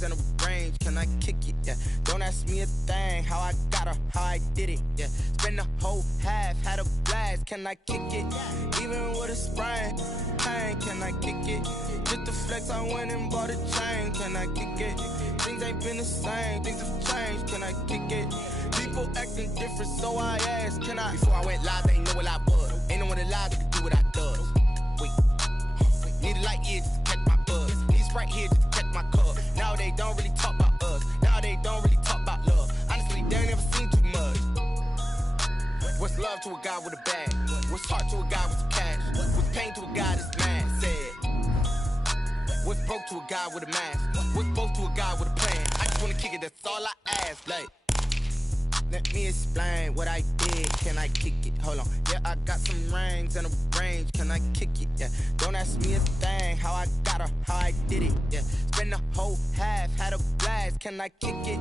rings and a range, can I kick it? Yeah. Don't ask me a thing, how I got her, how I did it. Yeah. Spend the whole half, had a blast, can I kick it? Even with a sprain, pain, can I kick it? Just the flex, I went and bought a chain, can I kick it? Things ain't been the same, things have changed, can I kick it? People acting different, so I asked, can I? Before I went live, they ain't know what I was. Ain't no one alive that could do what I does. Wait, need a light here just to catch my buzz. Need Sprite here just to catch my cup. Now they don't really talk about us. Now they don't really talk about love. Honestly, they ain't never seen too much. What's love to a guy with a bag? What's heart to a guy with some cash? What's pain to a guy that's mad? Said. What's broke to a guy with a mask? What's both to a guy with a plan? I just wanna kick it, that's all I ask. Like, let me explain what I did. Can I kick it? Hold on. Yeah, I got some rings and a range. Can I kick it? Yeah. Don't ask me a thing. How I got her, how I did it. Yeah. Spend the whole half, had a blast. Can I kick it?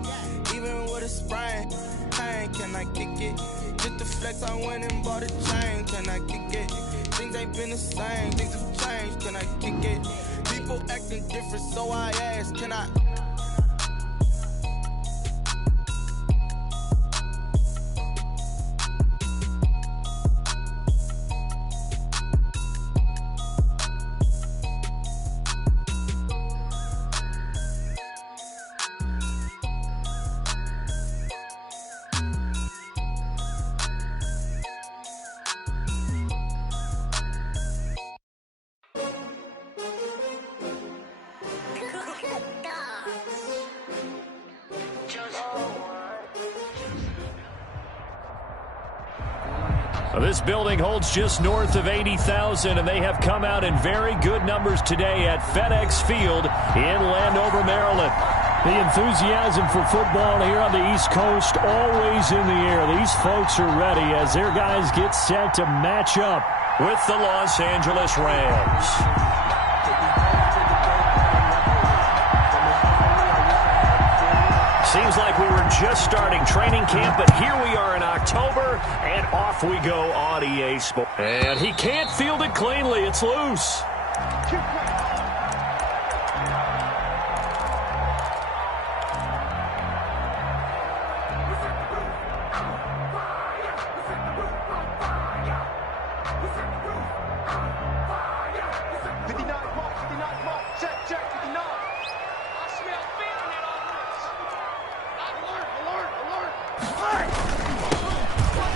Even with a sprain, pain. Can I kick it? Just the flex, I went and bought a chain. Can I kick it? Things ain't been the same. Things have changed. Can I kick it? People acting different, so I ask. Can I? This building holds just north of 80,000, and they have come out in very good numbers today at FedEx Field in Landover, Maryland. The enthusiasm for football here on the East Coast always in the air. These folks are ready as their guys get set to match up with the Los Angeles Rams. Seems like we were just starting training camp, but here we are in October, and off we go on EA Sports. And he can't field it cleanly. It's loose.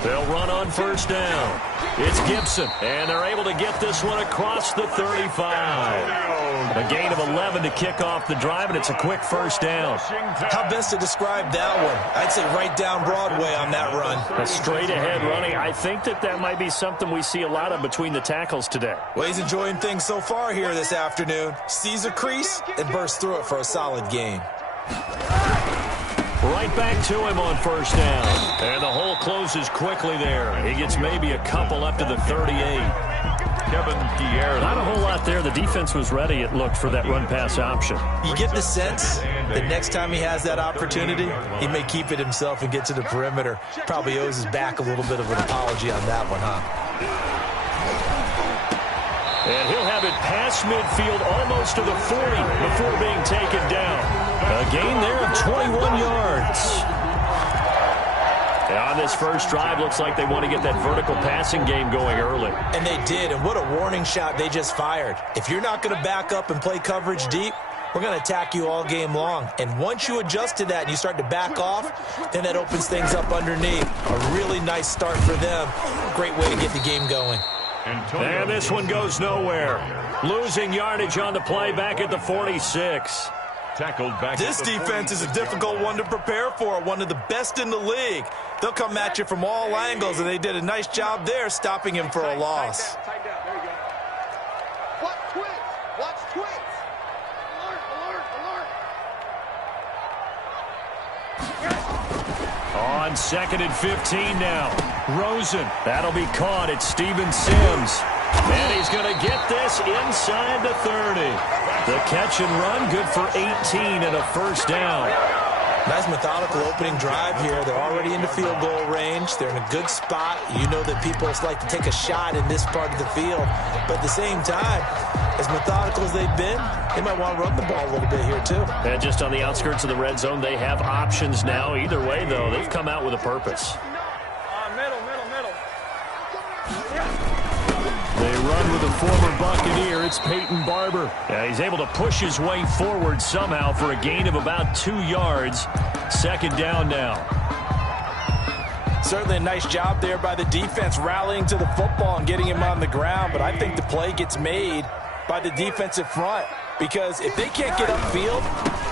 They'll run on first down. It's Gibson, and they're able to get this one across the 35. A gain of 11 to kick off the drive, and it's a quick first down. How best to describe that one? I'd say right down Broadway on that run. A straight-ahead running. I think that might be something we see a lot of between the tackles today. Well, he's enjoying things so far here this afternoon. Sees a crease and bursts through it for a solid gain. Right back to him on first down. And the hole closes quickly there. He gets maybe a couple up to the 38. Not a whole lot there. The defense was ready, it looked, for that run-pass option. You get the sense that next time he has that opportunity, he may keep it himself and get to the perimeter. Probably owes his back a little bit of an apology on that one, huh? And he'll have it past midfield almost to the 40 before being taken down. A gain there of 21 yards. And on this first drive, looks like they want to get that vertical passing game going early. And they did, and what a warning shot they just fired. If you're not going to back up and play coverage deep, we're going to attack you all game long. And once you adjust to that and you start to back off, then that opens things up underneath. A really nice start for them. Great way to get the game going. And this one goes nowhere. Losing yardage on the play back at the 46. This defense is a difficult one to prepare for, one of the best in the league. They'll come at you from all angles, and they did a nice job there stopping him for a loss. Tight down. There you go. Watch twins. Watch twins. Alert, alert, alert. On 2nd and 15 now. Rosen. That'll be caught. It's Steven Sims. And he's going to get this inside the 30. The catch and run, good for 18 and a first down. Nice methodical opening drive here. They're already into field goal range. They're in a good spot. You know that people like to take a shot in this part of the field. But at the same time, as methodical as they've been, they might want to run the ball a little bit here too. And just on the outskirts of the red zone, they have options now. Either way, though, they've come out with a purpose. Middle. They run with a former Buccaneer. It's Peyton Barber. He's able to push his way forward somehow for a gain of about 2 yards. Second down now. Certainly a nice job there by the defense rallying to the football and getting him on the ground. But I think the play gets made by the defensive front. Because if they can't get upfield,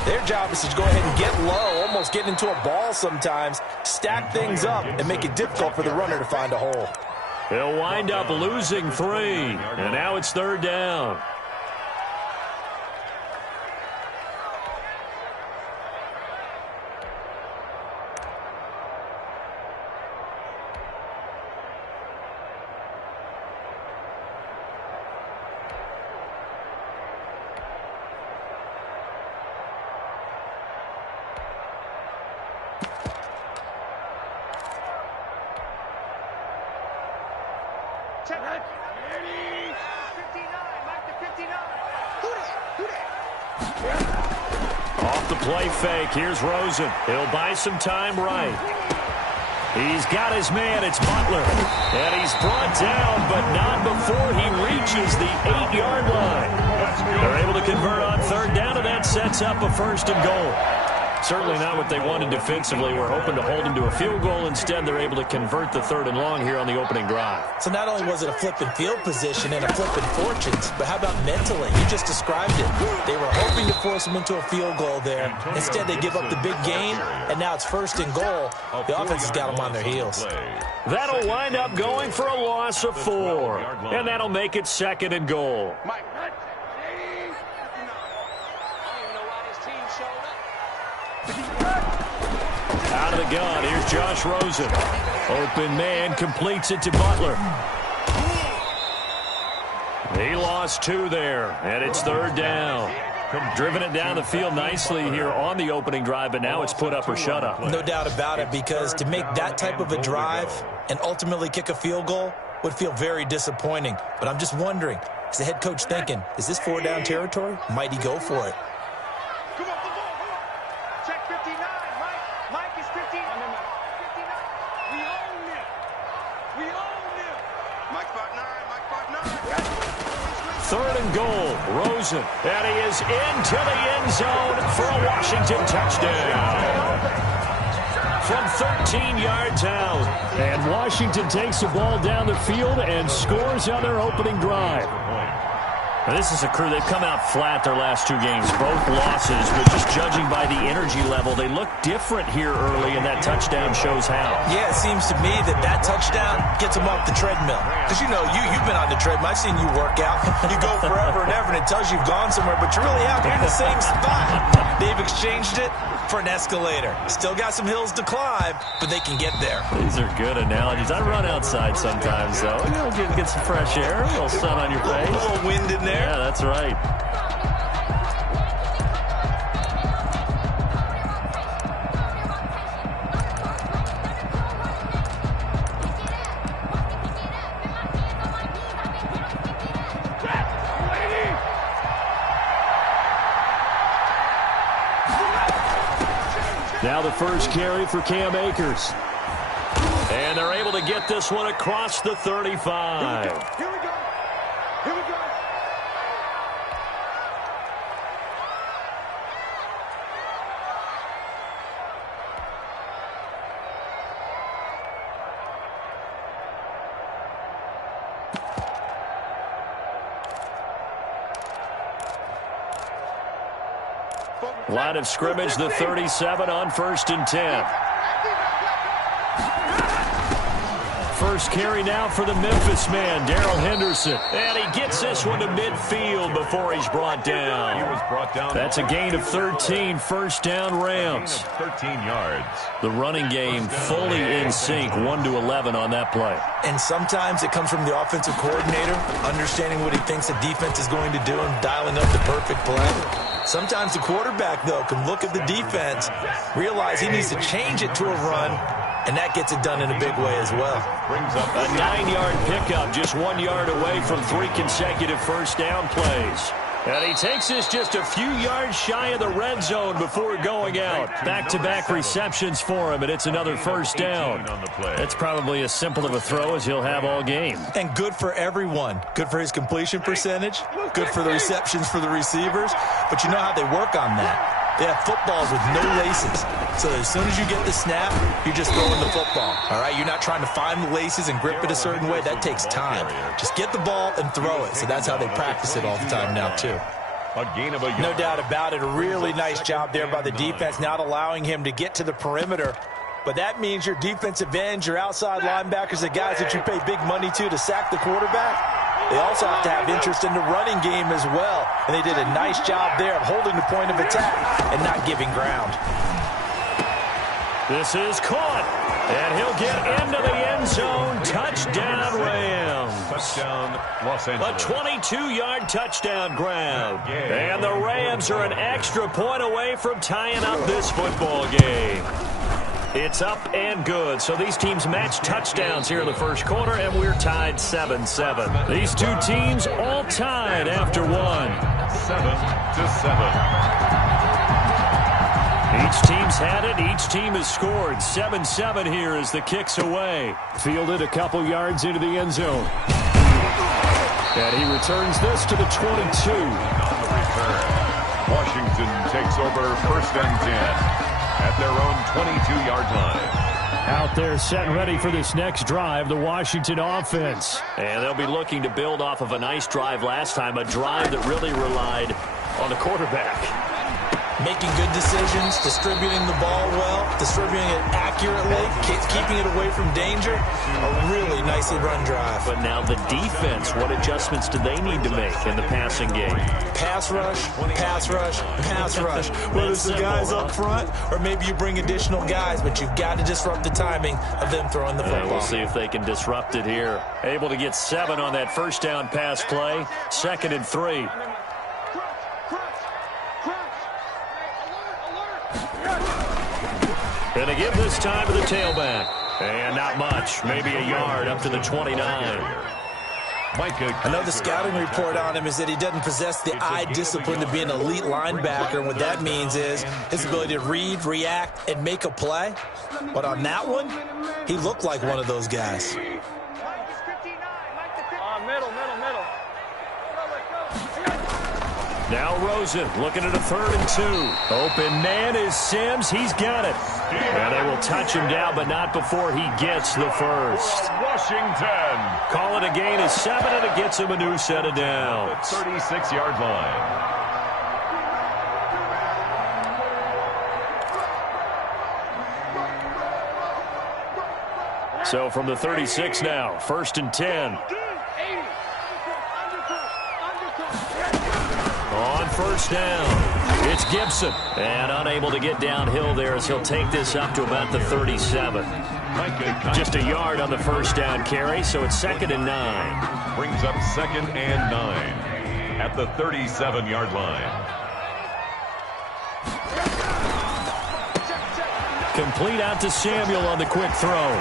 their job is to go ahead and get low, almost get into a ball sometimes, stack things up, and make it difficult for the runner to find a hole. They'll wind up losing 3, and now it's third down. Off the play fake, here's Rosen. He'll buy some time right. He's got his man, it's Butler. And he's brought down, but not before he reaches the 8-yard line. They're able to convert on third down, and that sets up a first and goal. Certainly not what they wanted defensively. We're hoping to hold them to a field goal. Instead, they're able to convert the third and long here on the opening drive. So not only was it a flipping field position and a flipping fortunes, but how about mentally? You just described it. They were hoping to force them into a field goal there. Instead, they give up the big gain, and now it's first and goal. The offense has got them on their heels. That'll wind up going for a loss of 4. And that'll make it second and goal. Out of the gun, here's Josh Rosen. Open man, completes it to Butler. He lost 2 there, and it's third down. Driven it down the field nicely here on the opening drive, but now it's put up or shut up. No doubt about it, because to make that type of a drive and ultimately kick a field goal would feel very disappointing. But I'm just wondering, is the head coach thinking, is this 4-down territory? Might he go for it? Third and goal, Rosen, and he is into the end zone for a Washington touchdown. From 13 yards out. And Washington takes the ball down the field and scores on their opening drive. Now, this is a crew, they've come out flat their last 2 games, both losses, but just judging by the energy level, they look different here early, and that touchdown shows how. Yeah, it seems to me that touchdown gets them off the treadmill. Because, you know, you've been on the treadmill. I've seen you work out. You go forever and ever, and it tells you you've gone somewhere, but you're really out here in the same spot. They've exchanged it for an escalator. Still got some hills to climb, but they can get there. These are good analogies. I run outside sometimes, though. You know, get some fresh air, a little sun on your face. A little wind in there. Yeah, that's right. Now the first carry for Cam Akers. And they're able to get this one across the 35. Here we go. Here we go. Line of scrimmage, the 37 on 1st and 10. First carry now for the Memphis man, Darrell Henderson. And he gets this one to midfield before he's brought down. That's a gain of 13, first down Rams. 13 yards. The running game fully in sync, 1-11 on that play. And sometimes it comes from the offensive coordinator, understanding what he thinks the defense is going to do and dialing up the perfect play. Sometimes the quarterback, though, can look at the defense, realize he needs to change it to a run, and that gets it done in a big way as well. Brings up a 9-yard pickup, just 1 yard away from 3 consecutive first down plays. And he takes this just a few yards shy of the red zone before going out. Back-to-back receptions for him, and it's another first down. That's probably as simple of a throw as he'll have all game. And good for everyone. Good for his completion percentage. Good for the receptions for the receivers. But you know how they work on that. They have footballs with no laces. So as soon as you get the snap, you're just throwing the football. All right, you're not trying to find the laces and grip it a certain way. That takes time. Just get the ball and throw it. So that's how they practice it all the time now, too. No doubt about it. A really nice job there by the defense, not allowing him to get to the perimeter. But that means your defensive ends, your outside linebackers, the guys that you pay big money to sack the quarterback, they also have to have interest in the running game as well. And they did a nice job there of holding the point of attack and not giving ground. This is caught, and he'll get into the end zone. Touchdown, Rams. Touchdown, Los Angeles. A 22-yard touchdown grab. And the Rams are an extra point away from tying up this football game. It's up and good. So these teams match touchdowns here in the first quarter, and we're tied 7-7. These two teams all tied after one. 7-7. Each team's had it. Each team has scored. 7-7 here as the kick's away. Fielded a couple yards into the end zone. And he returns this to the 22. On the return, Washington takes over first and 10 at their own 22-yard line. Out there set and ready for this next drive, the Washington offense. And they'll be looking to build off of a nice drive last time, a drive that really relied on the quarterback. Making good decisions, distributing the ball well, distributing it accurately, keeping it away from danger. A really nicely run drive. But now the defense, what adjustments do they need to make in the passing game? Pass rush, pass rush, pass rush. Whether it's the guys up front or maybe you bring additional guys, but you've got to disrupt the timing of them throwing the football. We'll see if they can disrupt it here. Able to get 7 on that first down pass play. 2nd and 3. And they give this time to the tailback. And not much. Maybe a yard up to the 29. Another scouting report on him is that he doesn't possess the eye discipline to be an elite linebacker. And what that means is his ability to read, react, and make a play. But on that one, he looked like one of those guys. Now Rosen looking at a 3rd and 2. Open man is Sims. He's got it. And they will touch him down, but not before he gets the first. Washington. Call it a gain of 7, and it gets him a new set of downs. The 36-yard line. So from the 36 now, 1st and 10. On first down, it's Gibson. And unable to get downhill there as he'll take this up to about the 37. Just a yard on the first down carry, so it's 2nd and 9. Brings up 2nd and 9 at the 37-yard line. Complete out to Samuel on the quick throw.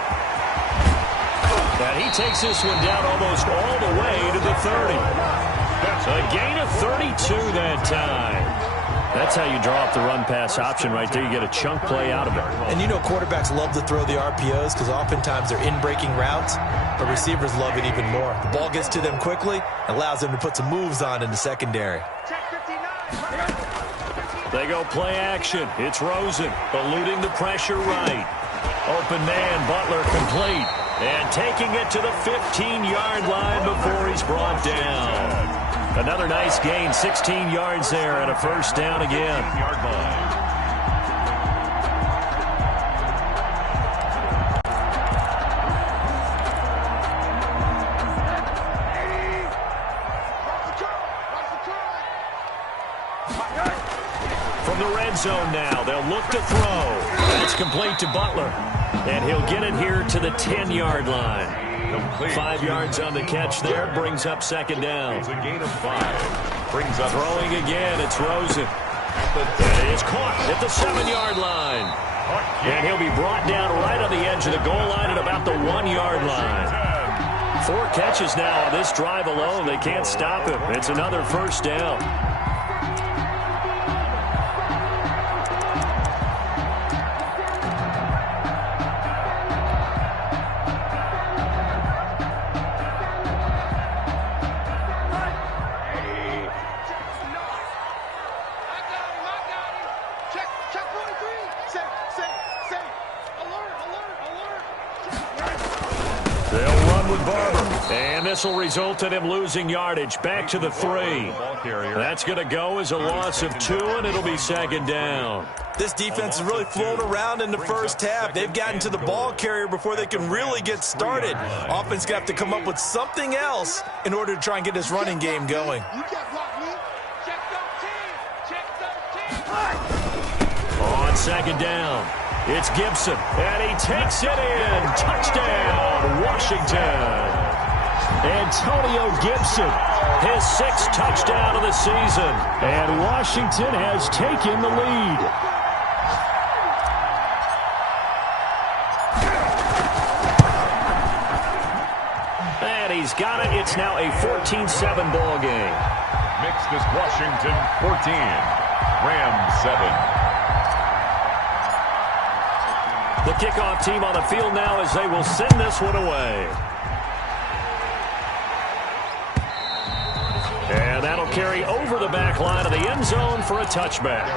And he takes this one down almost all the way to the 30. A gain of 32 that time. That's how you draw up the run-pass option right there. You get a chunk play out of it. And you know quarterbacks love to throw the RPOs because oftentimes they're in-breaking routes, but receivers love it even more. The ball gets to them quickly, allows them to put some moves on in the secondary. They go play action. It's Rosen eluding the pressure right. Open man, Butler complete. And taking it to the 15-yard line before he's brought down. Another nice gain, 16 yards there, and a first down again. From the red zone now, they'll look to throw. It's complete to Butler. And he'll get it here to the 10-yard line. 5 yards on the catch there, brings up 2nd down. It's a gain of 5. Brings up throwing again, it's Rosen. And it is caught at the 7-yard line. And he'll be brought down right on the edge of the goal line at about the 1-yard line. 4 catches now on this drive alone. They can't stop him. It's another first down. This will result in him losing yardage. Back to the 3. That's going to go as a loss of 2, and it'll be 2nd down. This defense has really flown around in the first half. They've gotten to the ball carrier before they can really get started. Offense going to have to come up with something else in order to try and get this running game going. On 2nd down, it's Gibson, and he takes it in. Touchdown, Washington. Antonio Gibson, his 6th touchdown of the season. And Washington has taken the lead. And he's got it. It's now a 14-7 ball game. Makes this Washington 14, Rams 7. The kickoff team on the field now as they will send this one away. And that'll carry over the back line of the end zone for a touchback.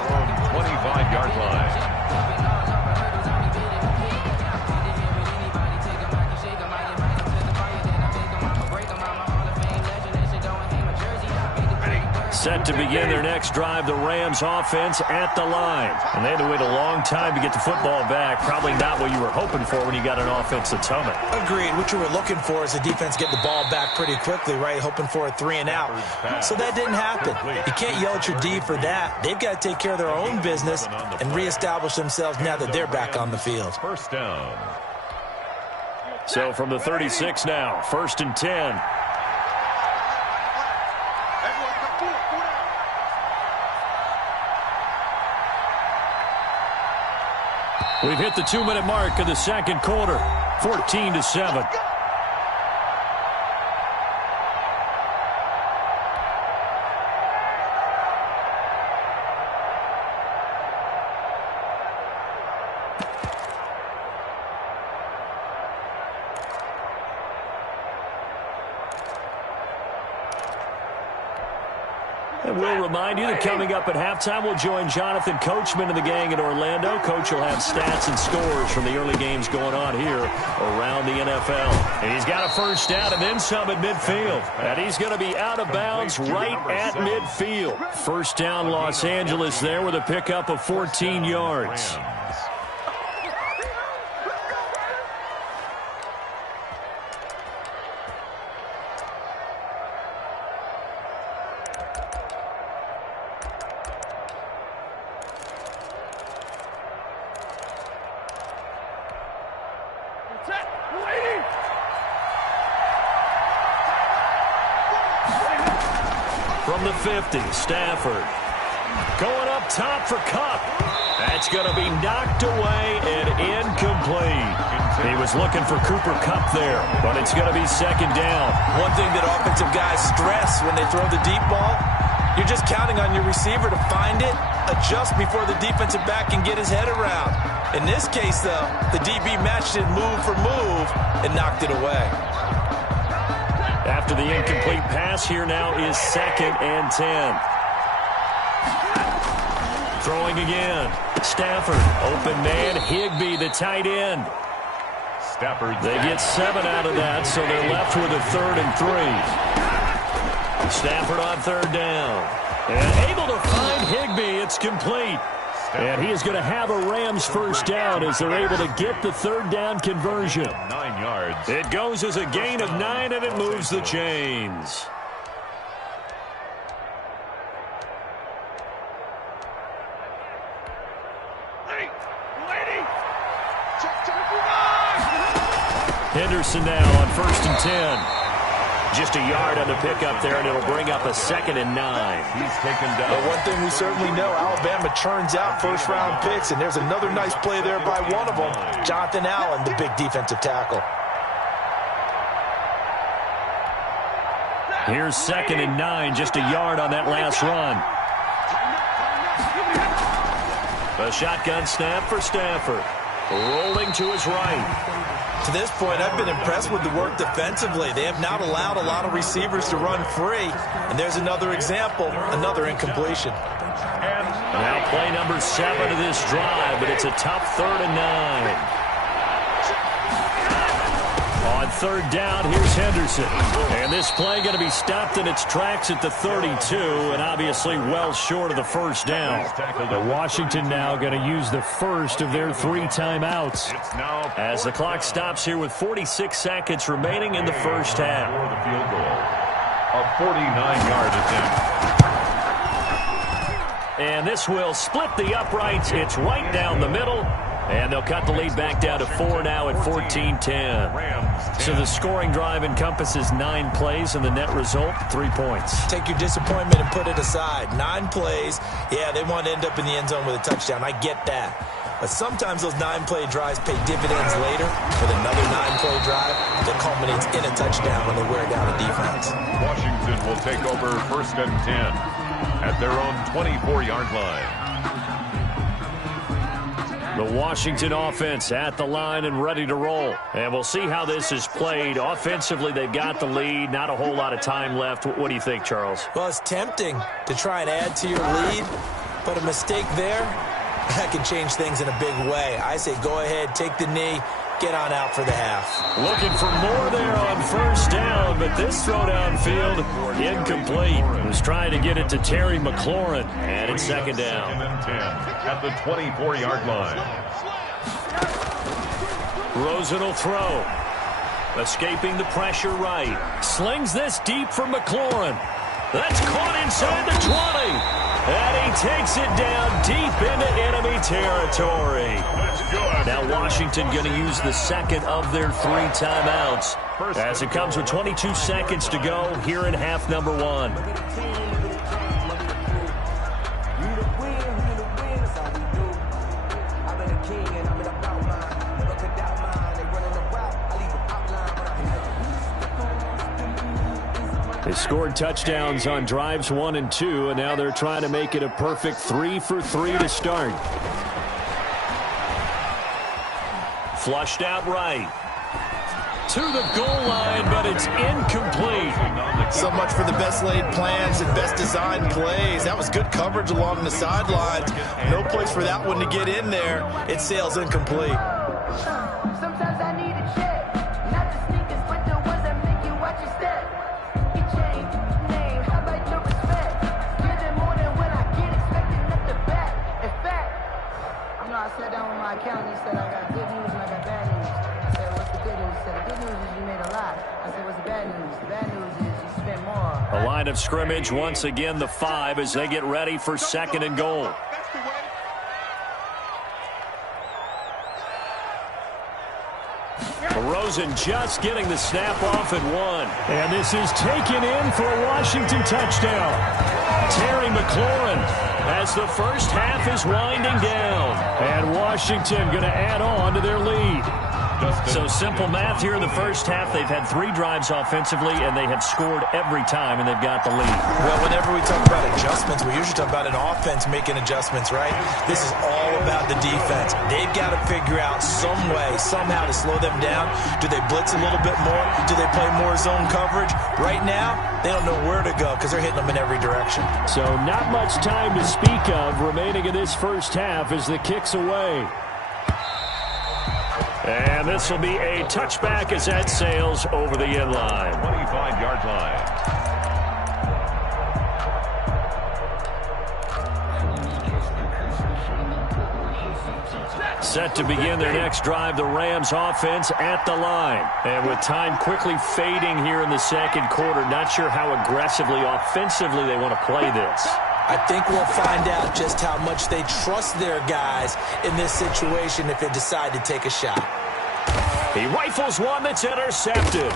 25-yard line. Set to begin their next drive, the Rams offense at the line. And they had to wait a long time to get the football back. Probably not what you were hoping for when you got an offense that's humming. Agreed. What you were looking for is the defense get the ball back pretty quickly, right? Hoping for a 3 and out. So that didn't happen. You can't yell at your D for that. They've got to take care of their own business and reestablish themselves now that they're back on the field. First down. So from the 36 now, 1st and 10. We've hit the 2-minute mark of the second quarter, 14-7. And we'll remind you that coming up at halftime, we'll join Jonathan Coachman and the gang in Orlando. Coach will have stats and scores from the early games going on here around the NFL. And he's got a first down and then some at midfield. And he's going to be out of bounds right at midfield. First down, Los Angeles there with a pickup of 14 yards. From the 50, Stafford going up top for Kupp. That's going to be knocked away and incomplete. He was looking for Cooper Kupp there, but it's going to be 2nd down. One thing that offensive guys stress when they throw the deep ball, you're just counting on your receiver to find it, adjust before the defensive back can get his head around. In this case, though, the DB matched it move for move and knocked it away. After the incomplete pass, here now is 2nd and 10. Throwing again. Stafford, open man, Higbee, the tight end. Stafford. They get 7 out of that, so they're left with a 3rd and 3. Stafford on 3rd down. And able to find Higbee. It's complete. And he is going to have a Rams first down as they're able to get the 3rd down conversion. 9 yards. It goes as a gain of 9, and it moves the chains. Henderson now on 1st and 10. Just a yard on the pickup there, and it'll bring up a 2nd and 9. He's taken down. Well, one thing we certainly know, Alabama churns out first-round picks, and there's another nice play there by one of them, Jonathan Allen, the big defensive tackle. Here's 2nd and 9, just a yard on that last run. A shotgun snap for Stafford. Rolling to his right. To this point, I've been impressed with the work defensively. They have not allowed a lot of receivers to run free. And there's another example, another incompletion. Now play number 7 of this drive, but it's a tough 3rd and 9. On 3rd down, here's Henderson. And this play going to be stopped in its tracks at the 32, and obviously well short of the 1st down. But Washington now going to use the first of their 3 timeouts. As the clock stops here with 46 seconds remaining in the first half. The field goal. A 49-yard attempt. And this will split the uprights. It's right down the middle. And they'll cut the lead back down to 4 now at 14-10. So the scoring drive encompasses 9 plays, and the net result, 3 points. Take your disappointment and put it aside. 9 plays. Yeah, they want to end up in the end zone with a touchdown. I get that. But sometimes those 9-play drives pay dividends later with another 9-play drive that culminates in a touchdown when they wear down a defense. Washington will take over 1st and 10 at their own 24-yard line. The Washington offense at the line and ready to roll. And we'll see how this is played. Offensively, they've got the lead. Not a whole lot of time left. What do you think, Charles? Well, it's tempting to try and add to your lead, but a mistake there, that can change things in a big way. I say go ahead, take the knee, get on out for the half. Looking for more there on 1st down, but this throw downfield incomplete. Was trying to get it to Terry McLaurin, and it's 2nd down. 2nd and 10 at the 24-yard line. Rosen will throw. Escaping the pressure right. Slings this deep for McLaurin. That's caught inside the 20. And he takes it down deep into enemy territory. Now Washington going to use the 2nd of their 3 timeouts as it comes with 22 seconds to go here in half number 1. They scored touchdowns on drives 1 and 2, and now they're trying to make it a perfect 3 for 3 to start. Flushed out right. To the goal line, but it's incomplete. So much for the best laid plans and best designed plays. That was good coverage along the sidelines. No place for that one to get in there. It sails incomplete. Sometimes I need a check. Not the sneakers, but the ones that make you watch your step. Get change, name, how about your respect? Give them more than when I get expected at the back. In fact, you know, I sat down with my accountant. He said I got good news and I got bad news. I said, what's the good news? He said, the good news is you made a lot. I said, what's the bad news? The bad news is you spent more. A line of scrimmage once again, the 5 as they get ready for 2nd and goal. Rosen just getting the snap off at 1. And this is taken in for a Washington touchdown. Terry McLaurin as the first half is winding down. And Washington going to add on to their lead. So simple math here in the first half. They've had 3 drives offensively, and they have scored every time, and they've got the lead. Well, whenever we talk about adjustments, we usually talk about an offense making adjustments, right? This is all about the defense. They've got to figure out some way, somehow to slow them down. Do they blitz a little bit more? Do they play more zone coverage? Right now, they don't know where to go because they're hitting them in every direction. So not much time to speak of remaining in this first half as the kick's away. And this will be a touchback as that sails over the end line. 25-yard line. Set to begin their next drive, the Rams offense at the line. And with time quickly fading here in the second quarter, not sure how aggressively, offensively they want to play this. I think we'll find out just how much they trust their guys in this situation if they decide to take a shot. He rifles one that's intercepted.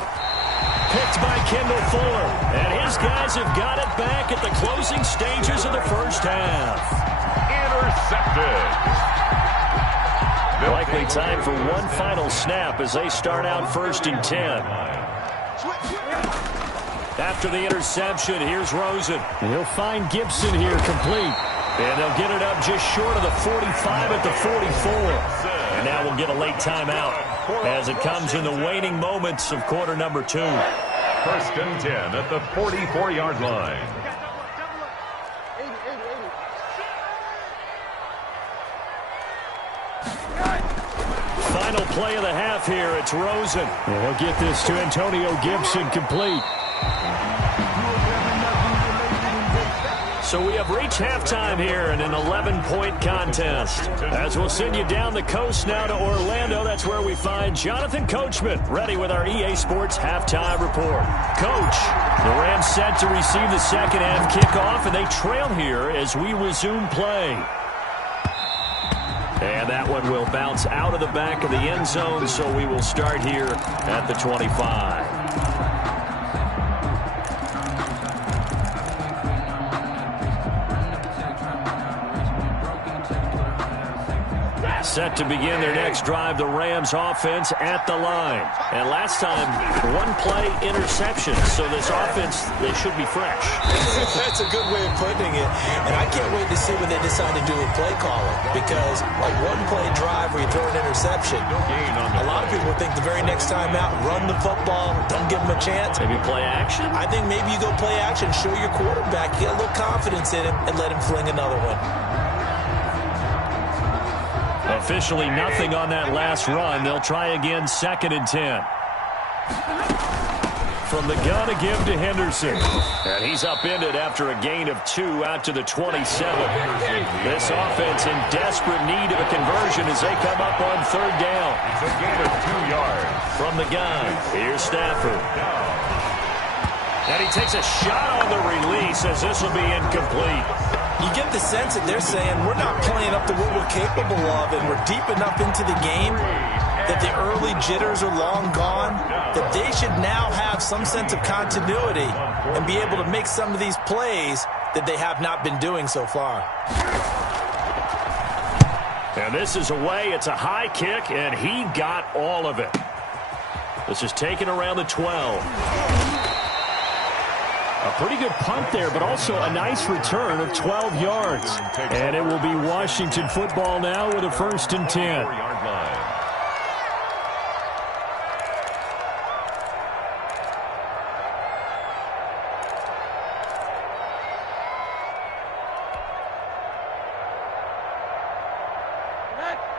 Picked by Kendall Fuller. And his guys have got it back at the closing stages of the first half. Intercepted. Likely time for one final snap as they start out 1st and 10. After the interception, here's Rosen. He'll find Gibson here complete. And they'll get it up just short of the 45 at the 44. And now we'll get a late timeout as it comes in the waning moments of quarter number 2. 1st and 10 at the 44-yard line. Final play of the half here. It's Rosen. And he'll get this to Antonio Gibson complete. So we have reached halftime here in an 11-point contest. As we'll send you down the coast now to Orlando, that's where we find Jonathan Coachman, ready with our EA Sports halftime report. Coach, the Rams set to receive the second half kickoff, and they trail here as we resume play. And that one will bounce out of the back of the end zone, so we will start here at the 25. Set to begin their next drive, the Rams offense at the line. And last time, one play interception. So this offense, they should be fresh. That's a good way of putting it. And I can't wait to see what they decide to do with play calling. Because a one-play drive where you throw an interception, a lot of people think the very next time out, run the football, don't give them a chance. Maybe play action? I think maybe you go play action, show your quarterback, get a little confidence in him, and let him fling another one. Officially nothing on that last run. They'll try again 2nd and 10. From the gun to give to Henderson. And he's upended after a gain of 2 out to the 27. This offense in desperate need of a conversion as they come up on 3rd down. It's a gain of 2 yards. From the gun, here's Stafford. And he takes a shot on the release as this will be incomplete. You get the sense that they're saying we're not playing up to what we're capable of, and we're deep enough into the game that the early jitters are long gone, that they should now have some sense of continuity and be able to make some of these plays that they have not been doing so far. And this is away. It's a high kick, and he got all of it. This is taken around the 12. A pretty good punt there, but also a nice return of 12 yards. And it will be Washington football now with a 1st and 10.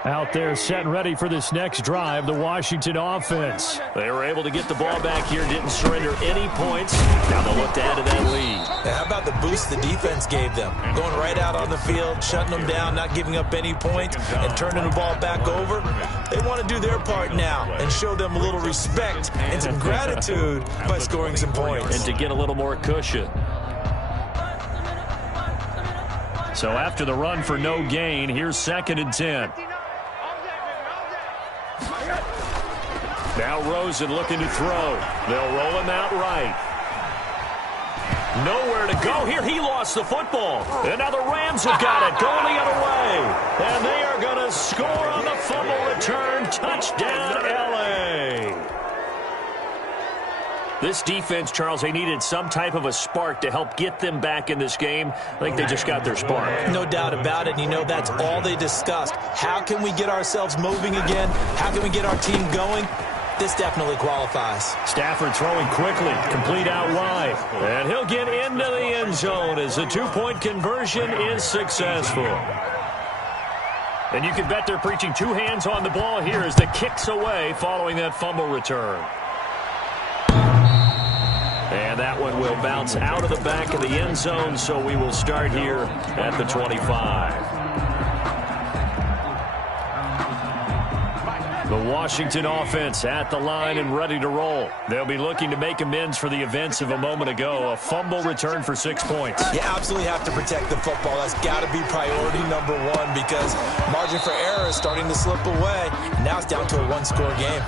Out there set and ready for this next drive, the Washington offense. They were able to get the ball back here, didn't surrender any points. Now they'll look to add to that lead. Now, how about the boost the defense gave them? Going right out on the field, shutting them down, not giving up any points, and turning the ball back over. They want to do their part now and show them a little respect and some gratitude by scoring some points. And to get a little more cushion. So after the run for no gain, here's 2nd and 10. Now Rosen looking to throw. They'll roll him out right. Nowhere to go here. He lost the football. And now the Rams have got it. Going the other way. And they are going to score on the fumble return. Touchdown, L.A. This defense, Charles, they needed some type of a spark to help get them back in this game. I think they just got their spark. No doubt about it. You know, that's all they discussed. How can we get ourselves moving again? How can we get our team going? This definitely qualifies. Stafford throwing quickly, complete out wide. And he'll get into the end zone as the 2-point conversion is successful. And you can bet they're preaching 2 hands on the ball here as the kick's away following that fumble return. And that one will bounce out of the back of the end zone, so we will start here at the 25. The Washington offense at the line and ready to roll. They'll be looking to make amends for the events of a moment ago. A fumble return for 6 points. You absolutely have to protect the football. That's got to be priority number one because margin for error is starting to slip away. Now it's down to a one-score game.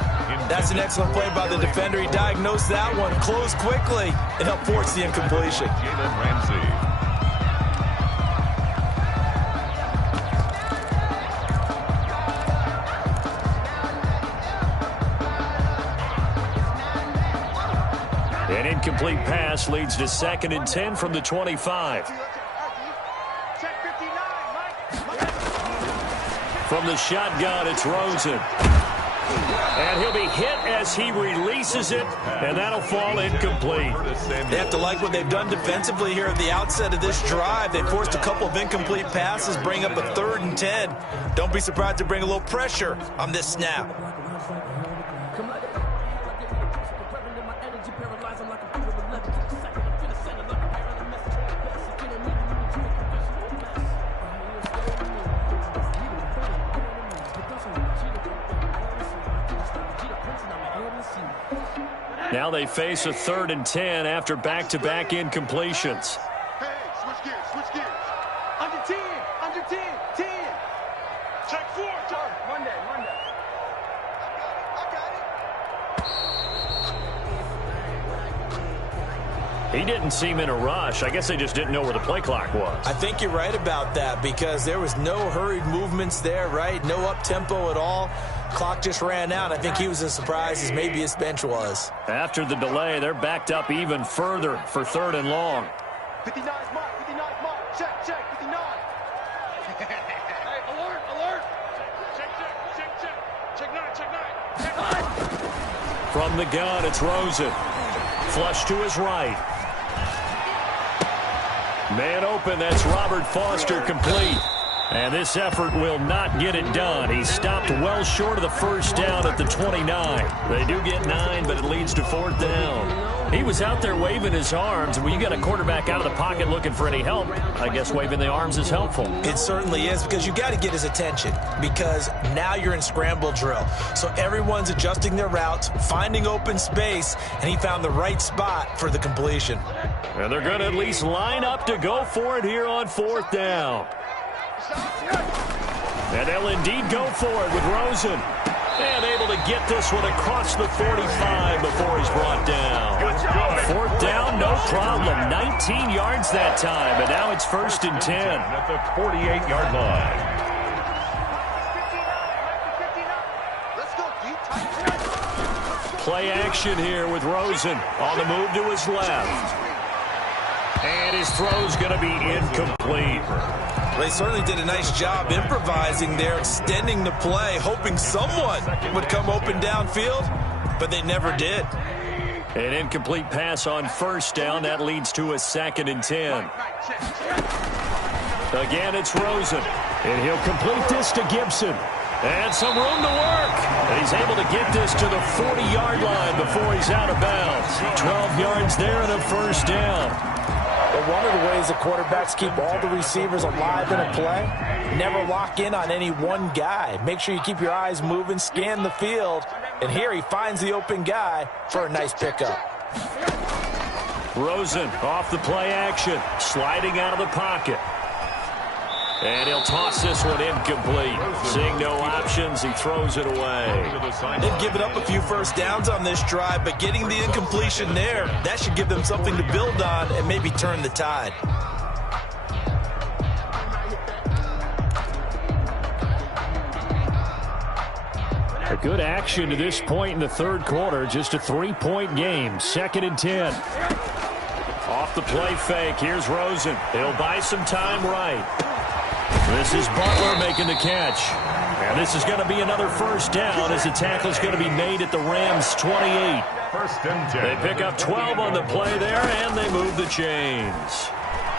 That's an excellent play by the defender. He diagnosed that one, closed quickly, and helped force the incompletion. Jalen Ramsey. An incomplete pass leads to 2nd and 10 from the 25. From the shotgun, it's Rosen. And he'll be hit as he releases it, and that'll fall incomplete. They have to like what they've done defensively here at the outset of this drive. They forced a couple of incomplete passes, bring up a 3rd and 10. Don't be surprised to bring a little pressure on this snap. Now they face a 3rd and 10 after back-to-back incompletions. Hey, switch gears. Under 10, 10. Check 4, John. Monday. I got it. He didn't seem in a rush. I guess they just didn't know where the play clock was. I think you're right about that because there was no hurried movements there, right? No up-tempo at all. Clock just ran out. I think he was as surprised as maybe his bench was. After the delay, they're backed up even further for 3rd and long. 59's mark. Check, 59. Hey, alert. Check 9. From the gun, it's Rosen. Flush to his right. Man open, that's Robert Foster, complete. And this effort will not get it done. He stopped well short of the first down at the 29. They do get 9, but it leads to 4th down. He was out there waving his arms. When you got a quarterback out of the pocket looking for any help, I guess waving the arms is helpful. It certainly is because you got to get his attention because now you're in scramble drill. So everyone's adjusting their routes, finding open space, and he found the right spot for the completion. And they're going to at least line up to go for it here on 4th down. And they'll indeed go for it with Rosen. And able to get this one across the 45 before he's brought down. 4th down, no problem. 19 yards that time, and now it's 1st and 10. At the 48-yard line. Play action here with Rosen on the move to his left. And his throw's going to be incomplete. They certainly did a nice job improvising there, extending the play, hoping someone would come open downfield, but they never did. An incomplete pass on 1st down. That leads to a 2nd and 10. Again, it's Rosen. And he'll complete this to Gibson. And some room to work. And he's able to get this to the 40-yard line before he's out of bounds. 12 yards there and a 1st down. But one of the ways the quarterbacks keep all the receivers alive in a play, never lock in on any one guy. Make sure you keep your eyes moving, scan the field, and here he finds the open guy for a nice pickup. Rosen off the play action, sliding out of the pocket. And he'll toss this one incomplete. Seeing no options, he throws it away. They've given up a few 1st downs on this drive, but getting the incompletion there, that should give them something to build on and maybe turn the tide. A good action to this point in the 3rd quarter. Just a 3-point game. 2nd and 10. Off the play fake. Here's Rosen. He'll buy some time right. This is Butler making the catch. And this is going to be another 1st down as the tackle's going to be made at the Rams' 28. 1st and 10. They pick up 12 on the play there, and they move the chains.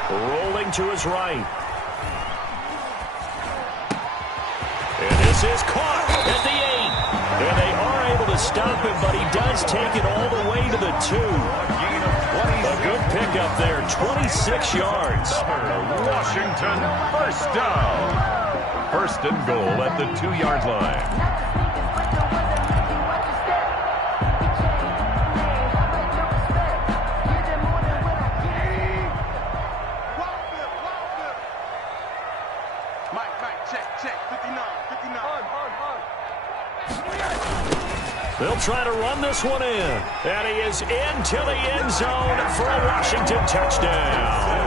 Rolling to his right. And this is caught at the 8. And they are able to stop him, but he does take it all the way to the 2. A good pickup there, 26 yards. Washington, 1st down. 1st and goal at the 2-yard line. They'll try to run this one in. And he is into the end zone for a Washington touchdown.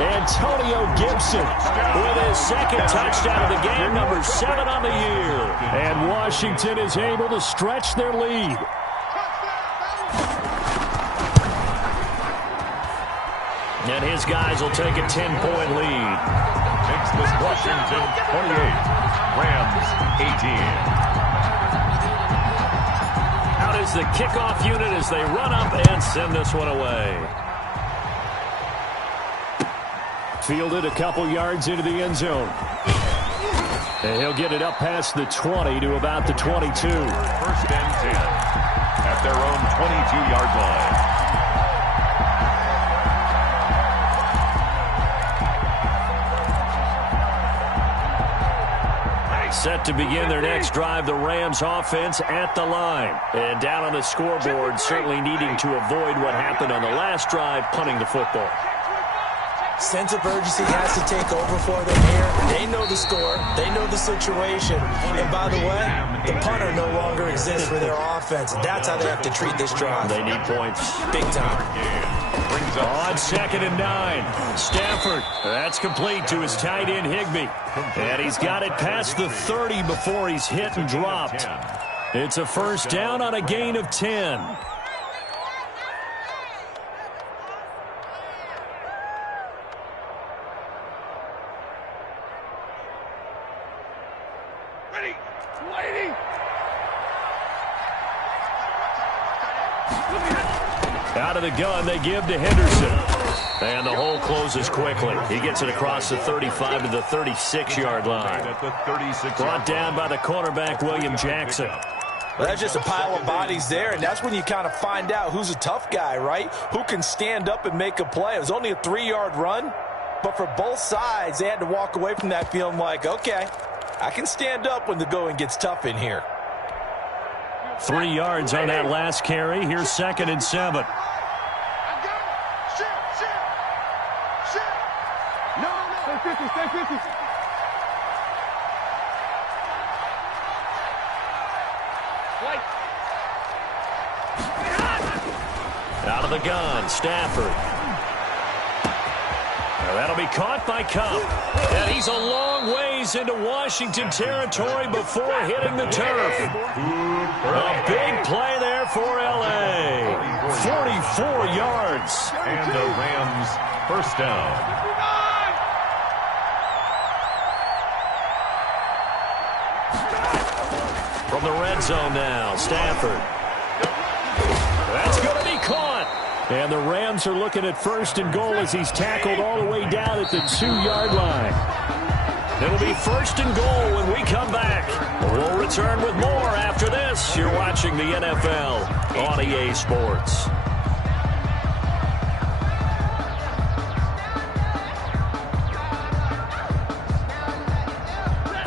Antonio Gibson with his second touchdown of the game, number 7 on the year. And Washington is able to stretch their lead. And his guys will take a 10-point lead. Makes this Washington 28, Rams 18. Out is the kickoff unit as they run up and send this one away. Fielded a couple yards into the end zone. And he'll get it up past the 20 to about the 22. First and 10 at their own 22-yard line. Set to begin their next drive, the Rams offense at the line. And down on the scoreboard, certainly needing to avoid what happened on the last drive, punting the football. Sense of urgency has to take over for them here. They know the score. They know the situation. And by the way, the punter no longer exists for their offense. That's how they have to treat this drive. They need points. Big time. On 2nd and 9. Stafford. That's complete to his tight end, Higbee. And he's got it past the 30 before he's hit and dropped. It's a first down on a gain of 10. Out of the gun, they give to Henderson. And the hole closes quickly. He gets it across the 35 to the 36-yard line. Brought down by the cornerback, William Jackson. Well, that's just a pile of bodies there, and that's when you kind of find out who's a tough guy, right? Who can stand up and make a play. It was only a 3-yard run, but for both sides, they had to walk away from that feeling like, okay, I can stand up when the going gets tough in here. 3 yards on that last carry. Here's 2nd and 7. Out of the gun, Stafford. Now that'll be caught by Kupp. And he's a long ways into Washington territory before hitting the turf. A big play there for L.A. 44 yards. And the Rams first down. From the red zone now, Stafford. That's going to be caught. And the Rams are looking at 1st and goal as he's tackled all the way down at the 2-yard line. It'll be 1st and goal when we come back. We'll return with more after this. You're watching the NFL on EA Sports.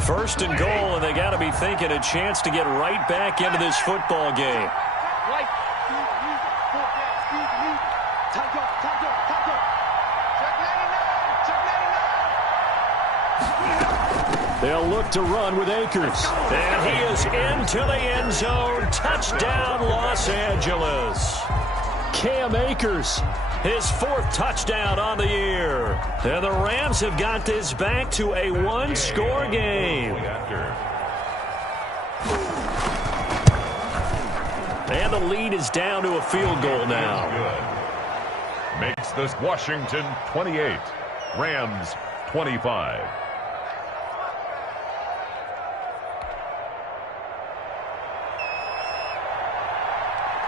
First and goal, and they got to be thinking a chance to get right back into this football game. They'll look to run with Akers. And he is into the end zone. Touchdown, Los Angeles. Cam Akers, his 4th touchdown on the year. And the Rams have got this back to a 1-score game. And the lead is down to a field goal now. Makes this Washington 28, Rams 25.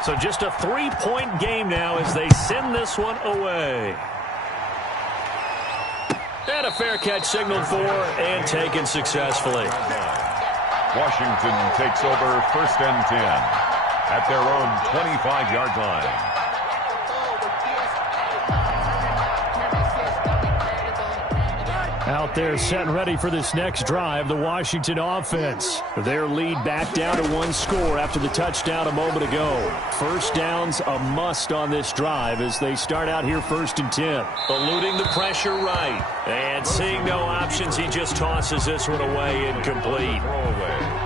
So just a 3-point game now as they send this one away. And a fair catch signaled for and taken successfully. Washington takes over 1st and 10 at their own 25-yard line. Out there set and ready for this next drive, the Washington offense. Their lead back down to 1 score after the touchdown a moment ago. First down's a must on this drive as they start out here 1st and 10. Eluding the pressure right. And seeing no options, he just tosses this one away incomplete.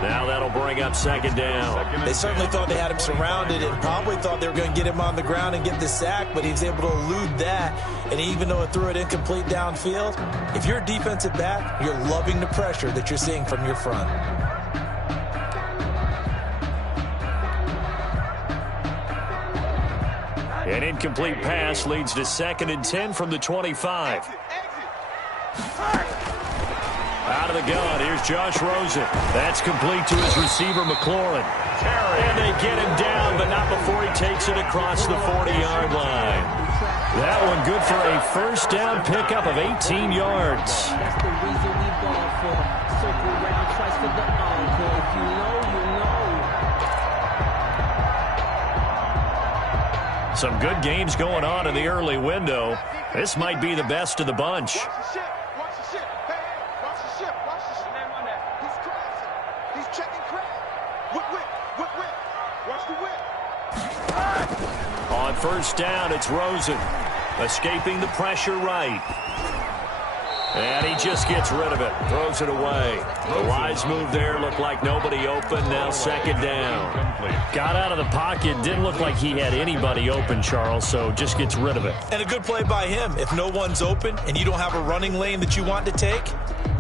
Now that'll bring up 2nd down. They certainly thought they had him surrounded and probably thought they were going to get him on the ground and get the sack, but he was able to elude that. And even though it threw it incomplete downfield, if you're a defensive back, you're loving the pressure that you're seeing from your front. An incomplete pass leads to 2nd and 10 from the 25. Out of the gun, here's Josh Rosen. That's complete to his receiver, McLaurin. And they get him down, but not before he takes it across the 40-yard line. That one good for a first down pickup of 18 yards. That's the reason we ball for. Circle round twice for the encore. If you know, you know. Some good games going on in the early window. This might be the best of the bunch. On first down, it's Rosen. Escaping the pressure right. And he just gets rid of it. Throws it away. The wise move there. Looked like nobody open. Now 2nd down. Got out of the pocket. Didn't look like he had anybody open, Charles, so just gets rid of it. And a good play by him. If no one's open and you don't have a running lane that you want to take,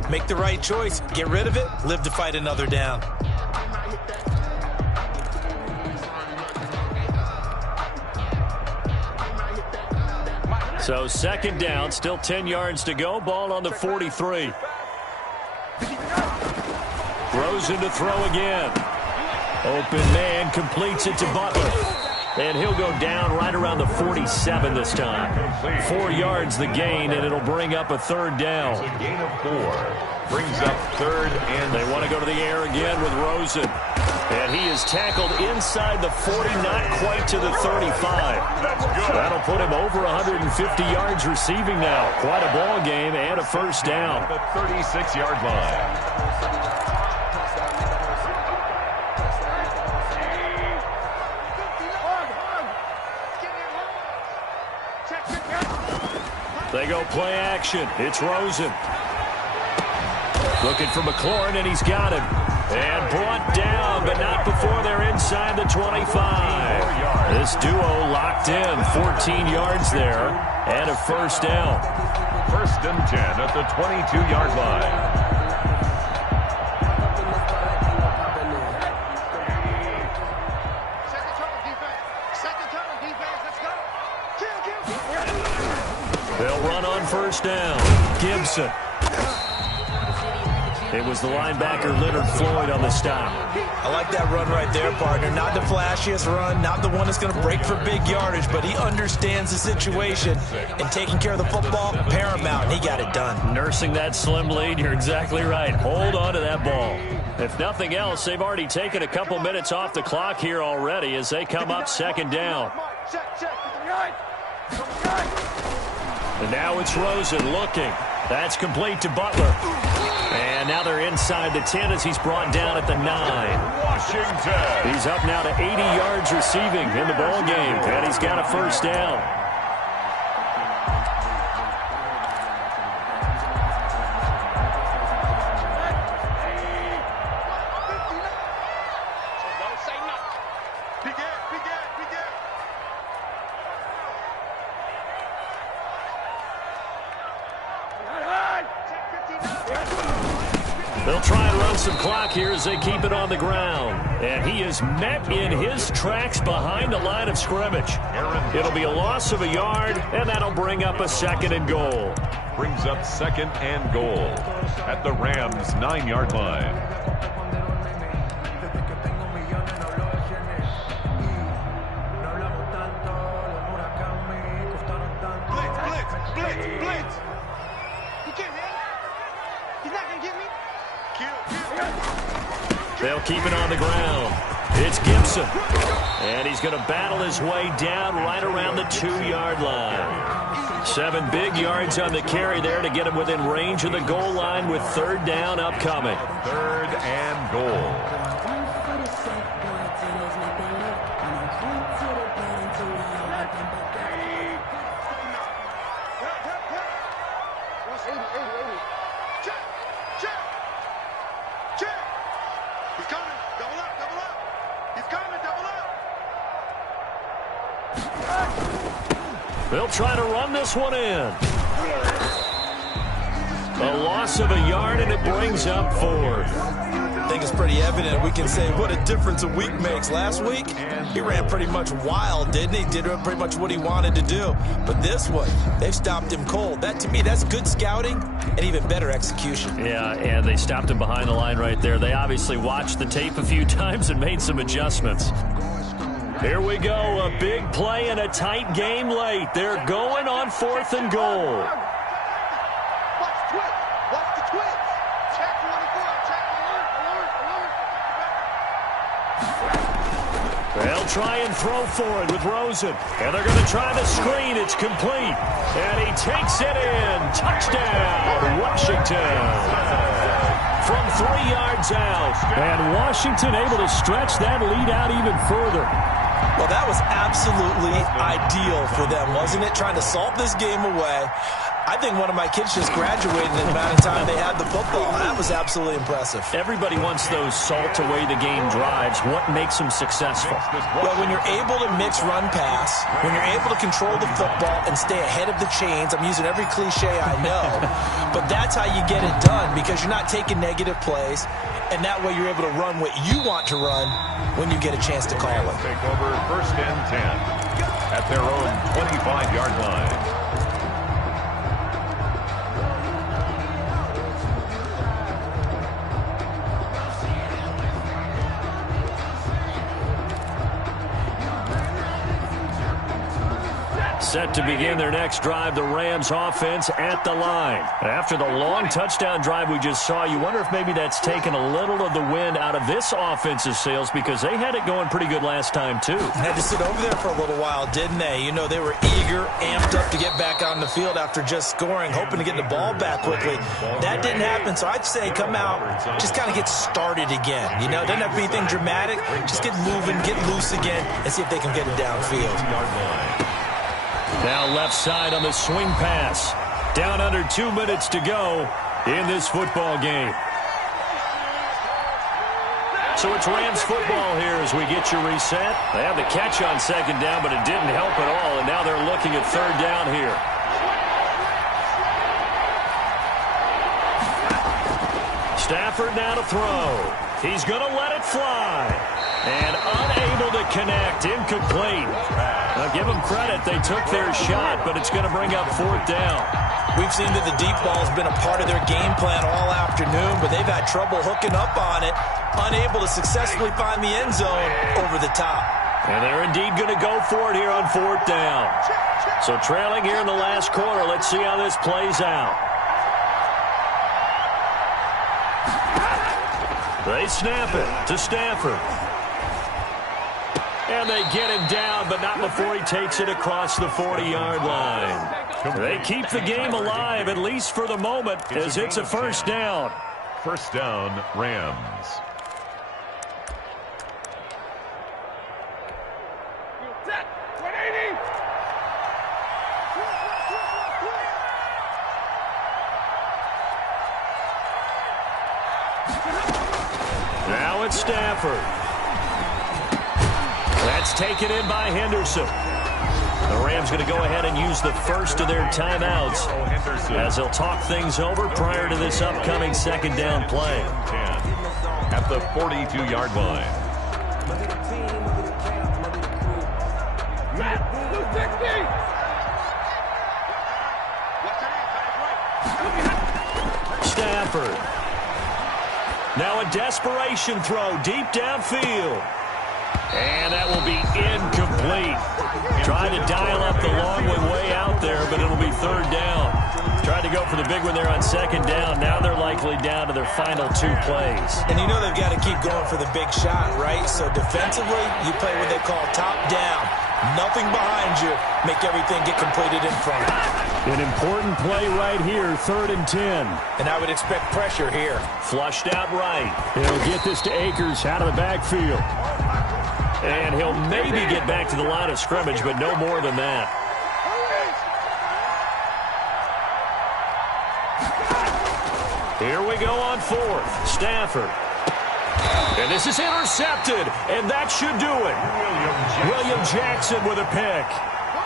make the right choice. Get rid of it. Live to fight another down. So 2nd down, still 10 yards to go. Ball on the 43. Rosen to throw again. Open man completes it to Butler. And he'll go down right around the 47 this time. 4 yards the gain, and it'll bring up a 3rd down. It's a gain of 4. Brings up 3rd and they want to go to the air again with Rosen. And he is tackled inside the 40, not quite to the 35. That's good. That'll put him over 150 yards receiving now. Quite a ball game and a first down. The 36-yard line. They go play action. It's Rosen. Looking for McLaurin, and he's got him. And brought down, but not before they're inside the 25. This duo locked in. 14 yards there and a first down. 1st and 10 at the 22-yard line. They'll run on first down. Gibson. It was the linebacker, Leonard Floyd, on the stop. I like that run right there, partner. Not the flashiest run, not the one that's going to break for big yardage, but he understands the situation, and taking care of the football, paramount, and he got it done. Nursing that slim lead, you're exactly right. Hold on to that ball. If nothing else, they've already taken a couple minutes off the clock here already as they come up 2nd down. And now it's Rosen looking. That's complete to Butler. And now they're inside the 10 as he's brought down at the 9. Washington. He's up now to 80 yards receiving in the ball game, and he's got a first down. They'll try and run some clock here as they keep it on the ground. And he is met in his tracks behind the line of scrimmage. It'll be a loss of a yard, and that'll bring up a 2nd and goal. Brings up 2nd and goal at the Rams' 9-yard line. Blitz. He can't hit. He's not going to get me. They'll keep it on the ground. It's Gibson. And he's going to battle his way down right around the 2-yard line. 7 big yards on the carry there to get him within range of the goal line with 3rd down upcoming. 3rd and goal. They'll try to run this one in. A loss of a yard, and it brings up 4th. I think it's pretty evident. We can say what a difference a week makes. Last week, he ran pretty much wild, didn't he? Did pretty much what he wanted to do. But this one, they've stopped him cold. That, to me, that's good scouting and even better execution. Yeah, and they stopped him behind the line right there. They obviously watched the tape a few times and made some adjustments. Here we go, a big play and a tight game late. They're going on 4th and goal. Watch the twist. Watch the twist. Check 24. Check alert. They'll try and throw for it with Rosen. And they're going to try the screen. It's complete. And he takes it in. Touchdown, Washington. From 3 yards out. And Washington able to stretch that lead out even further. Well, that was absolutely ideal for them, wasn't it? Trying to salt this game away. I think one of my kids just graduated in the amount of time they had the football. That was absolutely impressive. Everybody wants those salt-away-the-game drives. What makes them successful? Well, when you're able to mix run-pass, when you're able to control the football and stay ahead of the chains, I'm using every cliche I know, but that's how you get it done because you're not taking negative plays, and that way you're able to run what you want to run when you get a chance to call it. Take over 1st and 10 at their own 25-yard line. Set to begin their next drive, the Rams offense at the line. After the long touchdown drive we just saw, you wonder if maybe that's taken a little of the wind out of this offensive sails because they had it going pretty good last time too. Had to sit over there for a little while, didn't they? You know, they were eager, amped up to get back out on the field after just scoring, hoping to get the ball back quickly. That didn't happen, so I'd say come out, just kind of get started again. You know, doesn't have to be anything dramatic. Just get moving, get loose again, and see if they can get it downfield. Now left side on the swing pass. Down under 2 minutes to go in this football game. So it's Rams football here as we get you reset. They have the catch on 2nd down, but it didn't help at all, and now they're looking at 3rd down here. Stafford now to throw. He's going to let it fly. And unable to connect. Incomplete. Now give them credit. They took their shot, but it's going to bring up 4th down. We've seen that the deep ball has been a part of their game plan all afternoon, but they've had trouble hooking up on it. Unable to successfully find the end zone over the top. And they're indeed going to go for it here on 4th down. So trailing here in the last quarter. Let's see how this plays out. They snap it to Stafford. And they get him down, but not before he takes it across the 40-yard line. They keep the game alive, at least for the moment, as it's a 1st down. 1st down, Rams. Now it's Stafford. That's taken in by Henderson. The Rams going to go ahead and use the first of their timeouts as they'll talk things over prior to this upcoming 2nd down play. At the 42-yard line. Stafford. Now a desperation throw deep downfield. And that will be incomplete. Trying to dial up the long way out there, but it'll be 3rd down. Tried to go for the big one there on second down. Now they're likely down to their final 2 plays. And you know they've got to keep going for the big shot, right? So defensively, you play what they call top down. Nothing behind you. Make everything get completed in front of you. An important play right here, 3rd and 10. And I would expect pressure here. Flushed out right. He'll get this to Akers out of the backfield. And he'll maybe get back to the line of scrimmage, but no more than that. Here we go on 4th. Stafford. And this is intercepted, and that should do it. William Jackson with a pick.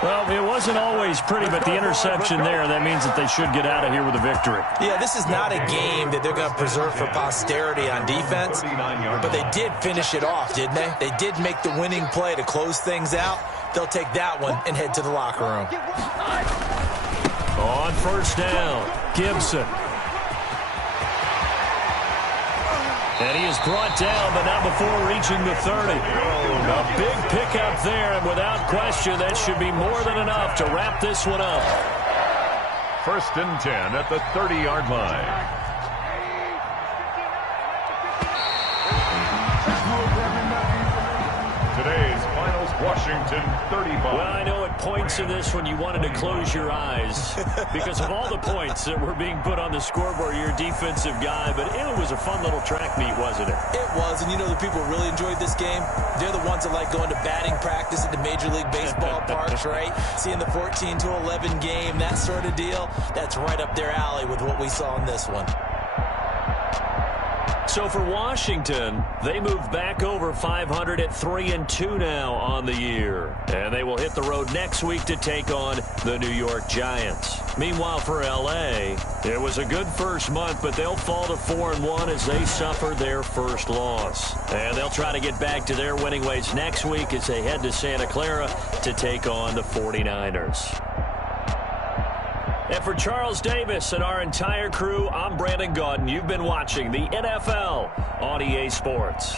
Well, it wasn't always pretty, but the interception there, that means that they should get out of here with a victory. Yeah, this is not a game that they're going to preserve for posterity on defense, but they did finish it off, didn't they? They did make the winning play to close things out. They'll take that one and head to the locker room. On 1st down, Gibson. And he is brought down, but not before reaching the 30. A big pickup there, and without question, that should be more than enough to wrap this one up. 1st and 10 at the 30-yard line. Today's finals, Washington 35. Well, I know at points in this when you wanted to close your eyes because of all the points that were being put on the scoreboard. You're a defensive guy, but it was a fun little track meet, wasn't it? It was, and you know the people really enjoyed this game? They're the ones that like going to batting practice at the Major League Baseball parks, right? Seeing the 14-11 game, that sort of deal. That's right up their alley with what we saw in this one. So for Washington, they move back over 500 at 3-2 now on the year. And they will hit the road next week to take on the New York Giants. Meanwhile, for L.A., it was a good first month, but they'll fall to 4-1 as they suffer their first loss. And they'll try to get back to their winning ways next week as they head to Santa Clara to take on the 49ers. And for Charles Davis and our entire crew, I'm Brandon Gaudin. You've been watching the NFL on EA Sports.